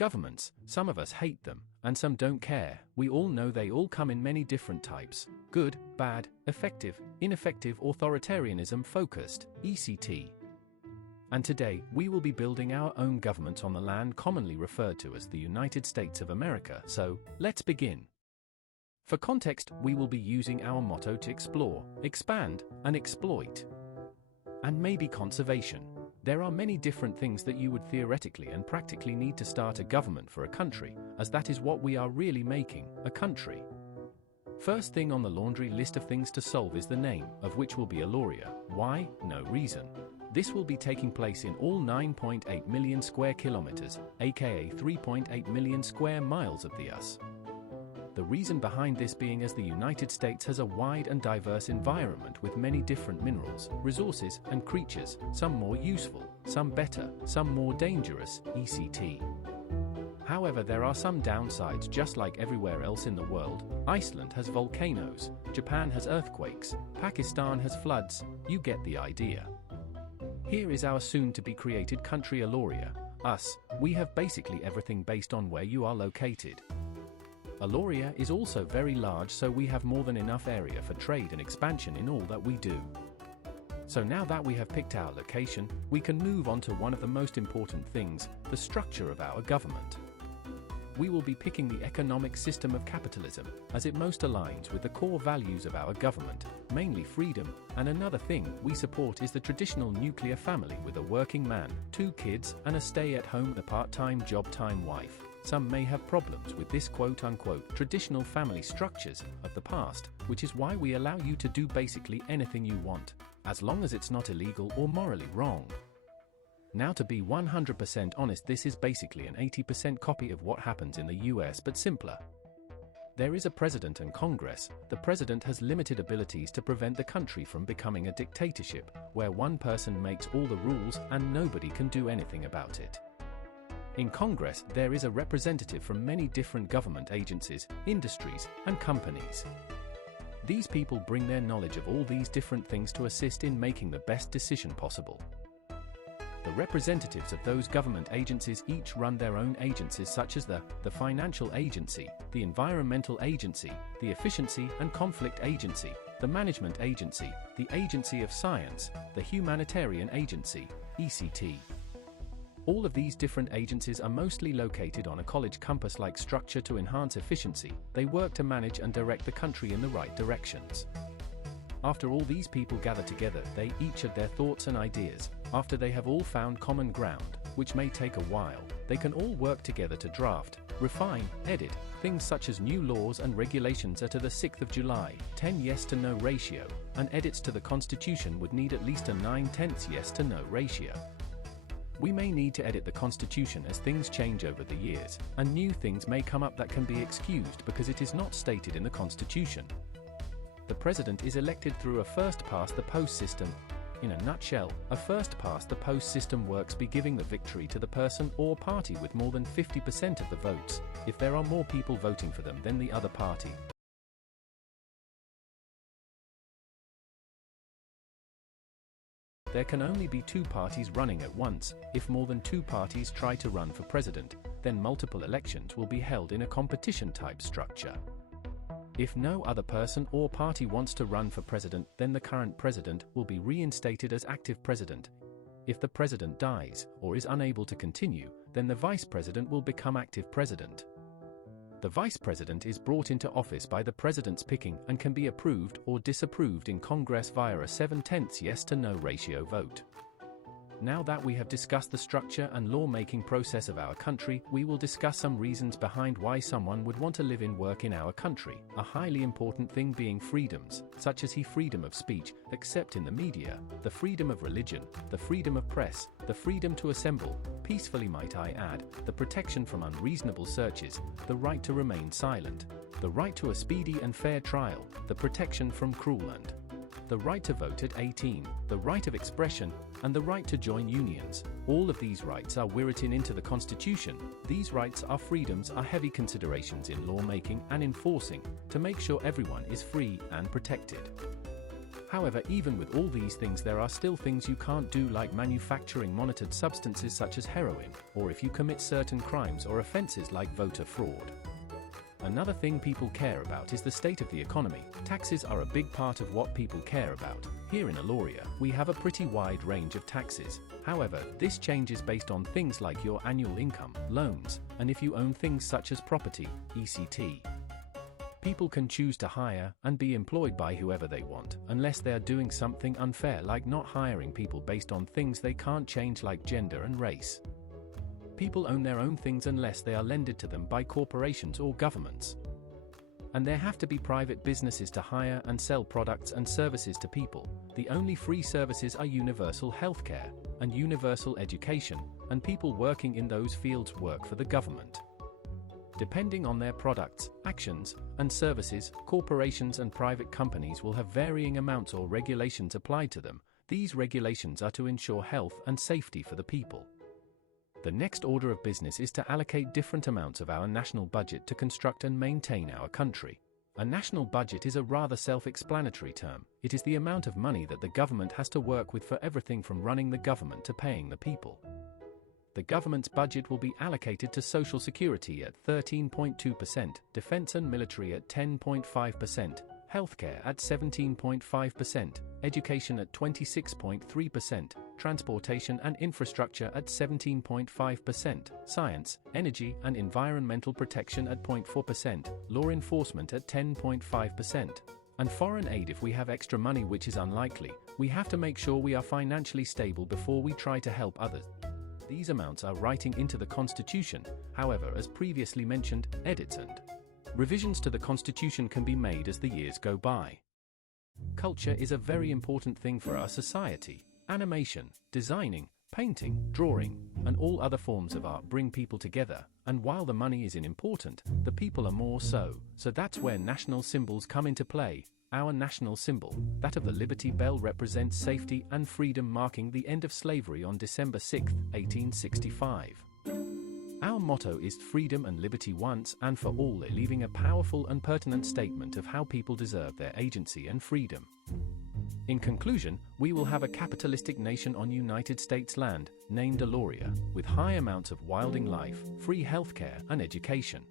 Governments, some of us hate them, and some don't care. We all know they all come in many different types: good, bad, effective, ineffective, authoritarianism, focused, etc. And today, we will be building our own government on the land commonly referred to as the United States of America. So, let's begin. For context, we will be using our motto to explore, expand, and exploit. And maybe conservation. There are many different things that you would theoretically and practically need to start a government for a country, as that is what we are really making, a country. First thing on the laundry list of things to solve is the name, of which will be Aloria. Why? No reason. This will be taking place in all 9.8 million square kilometers, aka 3.8 million square miles of the US. The reason behind this being as the United States has a wide and diverse environment with many different minerals, resources, and creatures, some more useful, some better, some more dangerous, etc. However, there are some downsides. Just like everywhere else in the world, Iceland has volcanoes, Japan has earthquakes, Pakistan has floods. You get the idea. Here is our soon-to-be-created country Aloria, us. We have basically everything based on where you are located. Aloria is also very large, so we have more than enough area for trade and expansion in all that we do. So now that we have picked our location, we can move on to one of the most important things, the structure of our government. We will be picking the economic system of capitalism, as it most aligns with the core values of our government, mainly freedom, and another thing we support is the traditional nuclear family with a working man, 2 kids, and a stay-at-home, a part-time job-time wife. Some may have problems with this quote-unquote traditional family structures of the past, which is why we allow you to do basically anything you want, as long as it's not illegal or morally wrong. Now, to be 100% honest, this is basically an 80% copy of what happens in the US but simpler. There is a president and Congress. The president has limited abilities to prevent the country from becoming a dictatorship, where one person makes all the rules and nobody can do anything about it. In Congress, there is a representative from many different government agencies, industries, and companies. These people bring their knowledge of all these different things to assist in making the best decision possible. The representatives of those government agencies each run their own agencies, such as the Financial Agency, the Environmental Agency, the Efficiency and Conflict Agency, the Management Agency, the Agency of Science, the Humanitarian Agency, etc. All of these different agencies are mostly located on a college campus-like structure to enhance efficiency. They work to manage and direct the country in the right directions. After all these people gather together, they each add their thoughts and ideas. After they have all found common ground, which may take a while, they can all work together to draft, refine, edit, things such as new laws and regulations to the 6th of July, 10 yes to no ratio, and edits to the Constitution would need at least a 9/10 yes to no ratio. We may need to edit the Constitution as things change over the years, and new things may come up that can be excused because it is not stated in the Constitution. The president is elected through a first-past-the-post system. In a nutshell, a first-past-the-post system works by giving the victory to the person or party with more than 50% of the votes. If there are more people voting for them than the other party, there can only be 2 parties running at once. If more than 2 parties try to run for president, then multiple elections will be held in a competition-type structure. If no other person or party wants to run for president, then the current president will be reinstated as active president. If the president dies or is unable to continue, then the vice president will become active president. The vice president is brought into office by the president's picking and can be approved or disapproved in Congress via a 7/10 yes to no ratio vote. Now that we have discussed the structure and law-making process of our country, we will discuss some reasons behind why someone would want to live and work in our country, a highly important thing being freedoms, such as freedom of speech, except in the media, the freedom of religion, the freedom of press, the freedom to assemble, peacefully might I add, the protection from unreasonable searches, the right to remain silent, the right to a speedy and fair trial, the protection from cruel and the right to vote at 18, the right of expression, and the right to join unions. All of these rights are written into the Constitution. These rights are freedoms are heavy considerations in lawmaking and enforcing, to make sure everyone is free and protected. However, even with all these things, there are still things you can't do, like manufacturing monitored substances such as heroin, or if you commit certain crimes or offenses like voter fraud. Another thing people care about is the state of the economy. Taxes are a big part of what people care about. Here in Aloria, we have a pretty wide range of taxes. However, this changes based on things like your annual income, loans, and if you own things such as property, etc. People can choose to hire and be employed by whoever they want, unless they are doing something unfair like not hiring people based on things they can't change like gender and race. People own their own things unless they are lended to them by corporations or governments. And there have to be private businesses to hire and sell products and services to people. The only free services are universal healthcare and universal education, and people working in those fields work for the government. Depending on their products, actions, and services, corporations and private companies will have varying amounts or regulations applied to them. These regulations are to ensure health and safety for the people. The next order of business is to allocate different amounts of our national budget to construct and maintain our country. A national budget is a rather self-explanatory term. It is the amount of money that the government has to work with for everything from running the government to paying the people. The government's budget will be allocated to social security at 13.2%, defense and military at 10.5%, healthcare at 17.5%, education at 26.3%, transportation and infrastructure at 17.5%, science, energy and environmental protection at 0.4%, law enforcement at 10.5%. And foreign aid if we have extra money, which is unlikely. We have to make sure we are financially stable before we try to help others. These amounts are writing into the Constitution. However, as previously mentioned, edits and revisions to the Constitution can be made as the years go by. Culture is a very important thing for our society. Animation, designing, painting, drawing, and all other forms of art bring people together, and while the money is important, the people are more so. So that's where national symbols come into play. Our national symbol, that of the Liberty Bell, represents safety and freedom, marking the end of slavery on December 6, 1865. Our motto is freedom and liberty once and for all, leaving a powerful and pertinent statement of how people deserve their agency and freedom. In conclusion, we will have a capitalistic nation on United States land, named Aloria, with high amounts of wilding life, free healthcare and education.